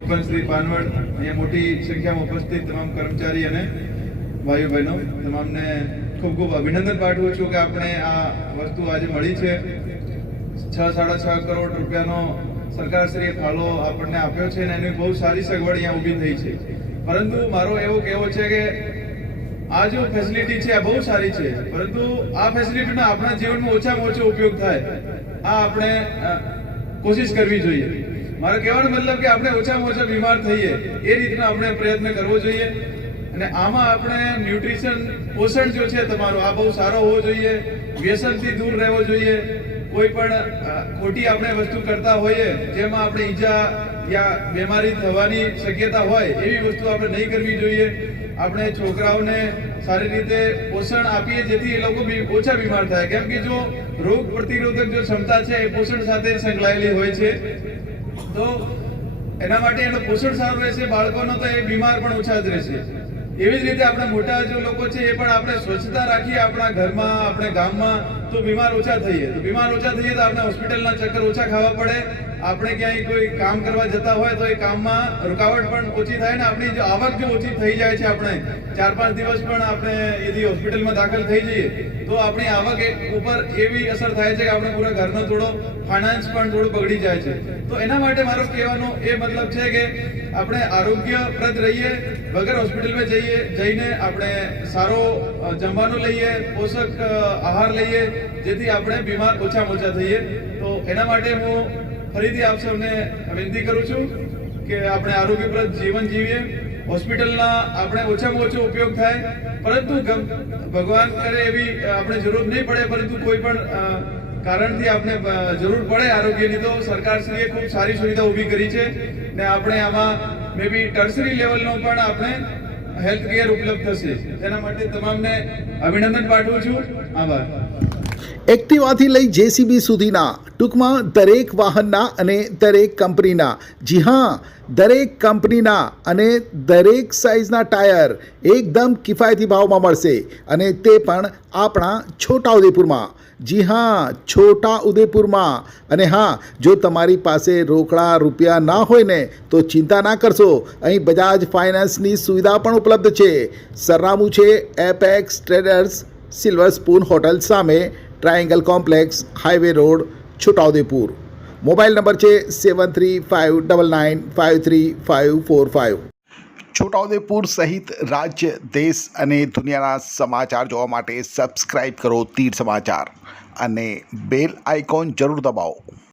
શ્રી પાનવડ અહીંયા મોટી સંખ્યામાં ઉપસ્થિત તમામ કર્મચારી અને ભાઈઓ બહેનો તમામને ખૂબ ખૂબ અભિનંદન પાઠવું છું કે આપણે આ વસ્તુ આજે મળી છે 6-6.5 કરોડ રૂપિયાનો સરકારશ્રીએ ફાળો આપણને આપ્યો છે અને એની બહુ સારી સગવડ અહીંયા ઊભી થઈ છે. પરંતુ મારો એવો કહેવો છે કે આ જો ફેસિલિટી છે આ બહુ સારી છે, પરંતુ આ ફેસિલિટીનો આપણા જીવનમાં ઓછામાં ઓછો ઉપયોગ થાય આ આપણે કોશિશ કરવી જોઈએ. મારો કહેવાનો મતલબ કે આપણે ઓછામાં ઓછા બીમાર થઈએ એ રીતનો આપણે પ્રયત્ન કરવો જોઈએ. અને આમાં આપણે ન્યુટ્રિશન પોષણ જો છે તમારો આ બહુ સારો હોવો જોઈએ, વ્યસનથી દૂર રહેવો જોઈએ. કોઈ પણ ખોટી આપણે વસ્તુ કરતા હોઈએ જેમાં આપણે ઈજા યા બીમારી થવાની શક્યતા હોય એવી વસ્તુ આપણે નહીં કરવી જોઈએ. આપણે છોકરાઓને સારી રીતે પોષણ આપીએ જેથી એ લોકો ઓછા બીમાર થાય, કેમ કે જો રોગ પ્રતિરોધક જો ક્ષમતા છે એ પોષણ સાથે સંકળાયેલી હોય છે. તો એના માટે એનું પોષણ સારું રહેશે, બાળકોનો તો એ બીમાર પણ ઓછા જ રહેશે. એવી જ રીતે આપણે મોટા જો લોકો છે એ પણ આપણે સ્વચ્છતા રાખીએ આપણા ઘરમાં, આપણે ગામમાં, તો બીમાર ઓછા થઈએ. તો બીમાર ઓછા થઈએ તો આપણે હોસ્પિટલના ચક્કર ઓછા ખાવા પડે. આપણે ક્યાંય કોઈ કામ કરવા જતા હોય તો એ કામમાં રૂકાવટ પણ ઓછી થાય ને આપણી જો આવક જો ઓછી થઈ જાય છે, આપણે 4-5 દિવસ પણ આપણે યદી હોસ્પિટલમાં દાખલ થઈ જઈએ તો આપણી આવક ઉપર એવી અસર થાય છે કે આપણે પૂરા ઘરનો થોડો ફાઇનાન્સ પણ થોડું બગડી જાય છે. તો એના માટે મારો કહેવાનો એ મતલબ છે કે આપણે આરોગ્યપ્રદ રહીએ, વગર હોસ્પિટલમાં જઈને આપણે સારો જમવાનું લઈએ, પોષક આહાર લઈએ જેથી આપણે બીમાર ઓછામાં ઓછા થઈએ. તો એના માટે હું ફરીથી આપ સૌને વિનંતી કરું છું કે આપણે આરોગ્યપ્રદ જીવન જીવીએ. હોસ્પિટલના આપણે ઓછામાં ઓછો ઉપયોગ થાય, પરંતુ ભગવાન કરે એવી આપણે જરૂર નહીં પડે, પરંતુ કોઈ પણ કારણથી આપણે જરૂર પડે આરોગ્યની તો સરકારશ્રીએ ખૂબ સારી સુવિધા ઊભી કરી છે ને આપણે આમાં મે બી ટર્સરી લેવલનો પણ આપણે હેલ્થ કેર ઉપલબ્ધ થશે. તેના માટે તમામને અભિનંદન પાઠવું છું. આભાર. એક્ટિવાથી લઈ જેસીબી સુધીના, ટૂંકમાં દરેક વાહનના અને દરેક કંપનીના, જી હા, દરેક કંપનીના અને દરેક સાઇઝના ટાયર એકદમ કિફાયતી ભાવમાં મળશે, અને તે પણ આપણા છોટાઉદેપુરમાં. જી હા, છોટાઉદેપુરમાં. અને હા, જો તમારી પાસે રોકડા રૂપિયા ના હોય ને તો ચિંતા ના કરશો, અહીં બજાજ ફાઇનાન્સની સુવિધા પણ ઉપલબ્ધ છે. સરનામું છે apex traders, silver spoon hotel સામે, triangle complex, highway road, Chhota Udepur. Mobile number છે 7359953545. છોટાઉદેપુર સહિત રાજ્ય, દેશ અને દુનિયાના સમાચાર જોવા માટે સબસ્ક્રાઈબ કરો તીર સમાચાર અને બેલ આઇકોન જરૂર દબાવો.